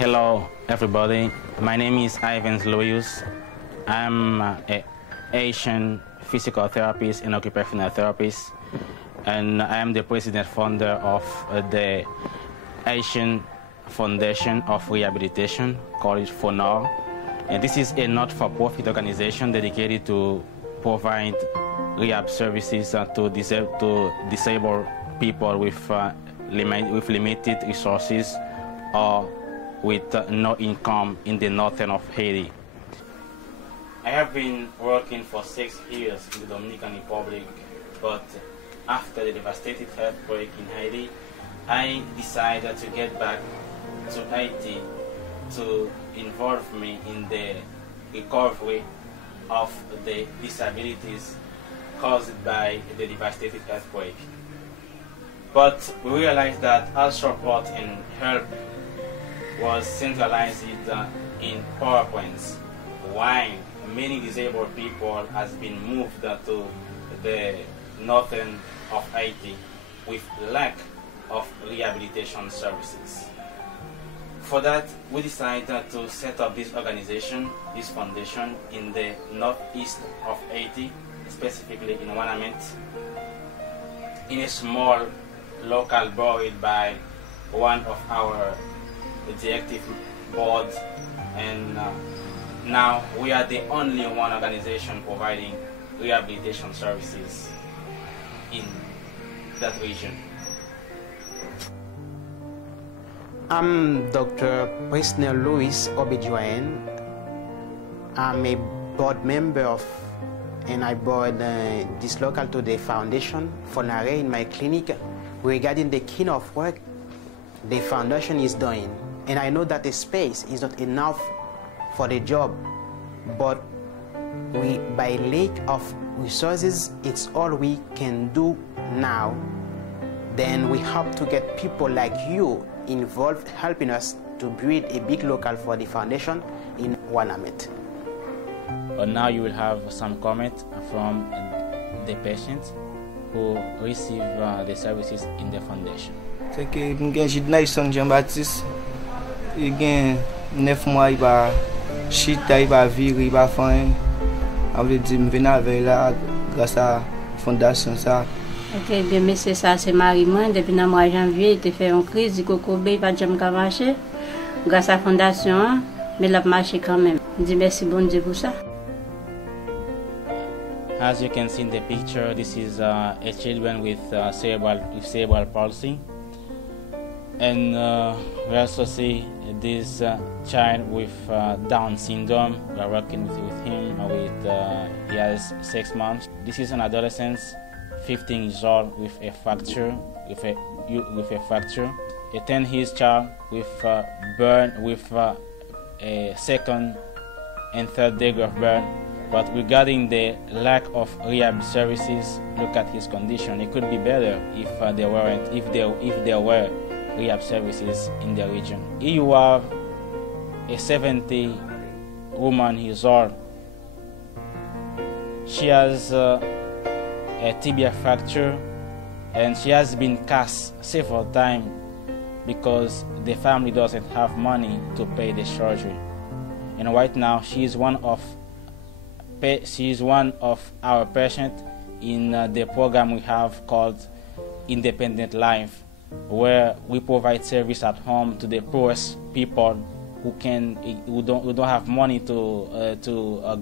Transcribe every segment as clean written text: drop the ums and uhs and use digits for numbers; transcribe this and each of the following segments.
Hello, everybody. My name is Ivan Louis. I'm an Asian physical therapist and occupational therapist, and I am the president founder of the Asian Foundation of Rehabilitation, called FONOR. And this is a not-for-profit organization dedicated to provide rehab services to disabled people with limited resources or with no income in the northern of Haiti. I have been working for 6 years in the Dominican Republic, but after the devastating earthquake in Haiti, I decided to get back to Haiti to involve me in the recovery of the disabilities caused by the devastating earthquake. But we realized that all support and help was centralized in PowerPoints, while many disabled people has been moved to the northern of Haiti with lack of rehabilitation services. For that, we decided to set up this organization, this foundation, in the northeast of Haiti, specifically in Wanamint, in a small local buried by one of our executive boards, and now we are the only one organization providing rehabilitation services in that region. I'm Dr. Presnel Louis Obidjoen. I'm a board member and I board this local today foundation for NARE in my clinic regarding the kind of work the foundation is doing. And I know that the space is not enough for the job, but by lack of resources, it's all we can do now. Then we hope to get people like you involved, helping us to build a big local for the foundation in Wanamint. Now you will have some comment from the patients who receive the services in the foundation. C'est que j'ai Naïson Jean-Baptiste, il a 9 mois, il va chita, il va vivre, il va faire. On veut dire, je viens avec là grâce à la fondation. Ça. Ok, bien, mais c'est ça, c'est Marie-Moi. Depuis le mois de janvier, il a fait une crise, il a pas jamais marché. Grâce à la fondation, mais il a marché quand même. Je dis merci bon Dieu pour ça. As you can see in the picture, this is a children with cerebral palsy. And we also see this child with Down syndrome. We are working with him he has 6 months. This is an adolescent, 15 years old, with a fracture, a 10 years child with burn, with a second and third degree of burn. But regarding the lack of rehab services, look at his condition. It could be better if there were rehab services in the region. Here you have a 70 woman years old. She has a tibia fracture, and she has been cast several times because the family doesn't have money to pay the surgery. And right now she is one of our patients in the program we have called Independent Life, where we provide service at home to the poorest people who don't have money to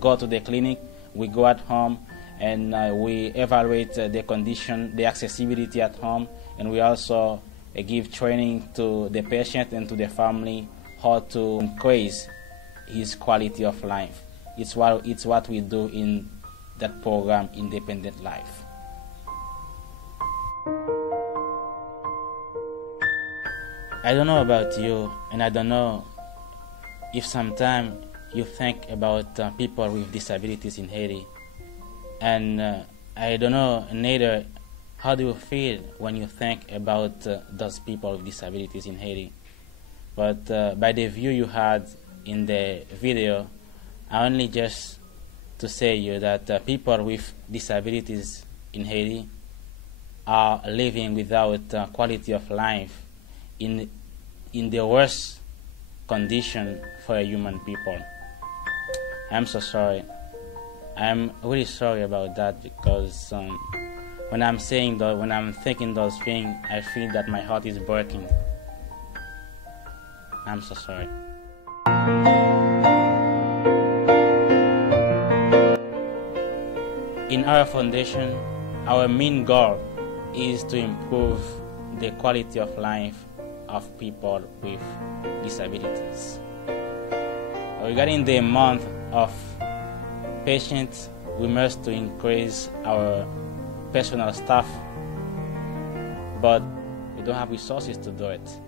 go to the clinic. We go at home and we evaluate the condition, the accessibility at home, and we also give training to the patient and to the family how to increase his quality of life. It's what we do in that program, Independent Life. I don't know about you, and I don't know if sometimes you think about people with disabilities in Haiti. And I don't know neither how do you feel when you think about those people with disabilities in Haiti. But by the view you had in the video, I only just to say you that people with disabilities in Haiti are living without quality of life in the worst condition for human people. I'm so sorry. I'm really sorry about that, because when I'm saying that, when I'm thinking those things, I feel that my heart is breaking. I'm so sorry. In our foundation, our main goal is to improve the quality of life of people with disabilities. Regarding the month of patients, we must to increase our personal staff, but we don't have resources to do it.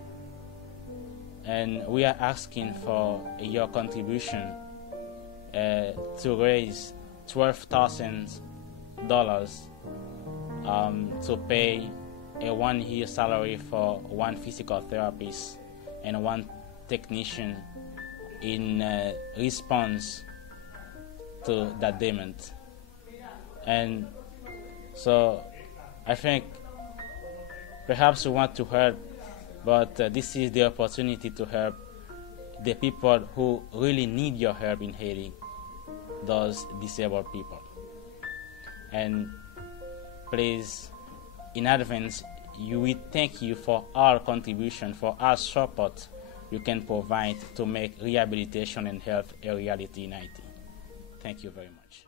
And we are asking for your contribution to raise $12,000 to pay a 1-year salary for one physical therapist and one technician in response to that demand. And so I think perhaps we want to help, but this is the opportunity to help the people who really need your help in Haiti, those disabled people. And please, in advance, we thank you for our contribution, for our support you can provide to make rehabilitation and health a reality in Haiti. Thank you very much.